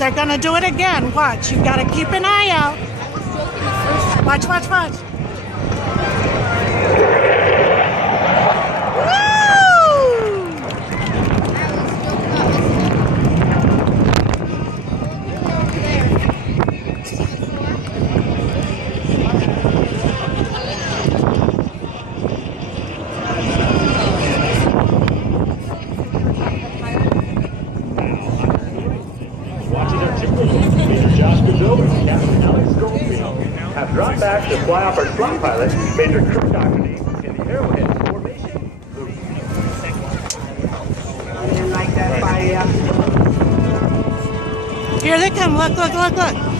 They're gonna do it again. Watch. You gotta keep an eye out. Watch, watch, watch. Have dropped back to fly off our slot pilot, Major Crew Doherty, in the Arrowhead formation. Here they come. Look, look, look, look.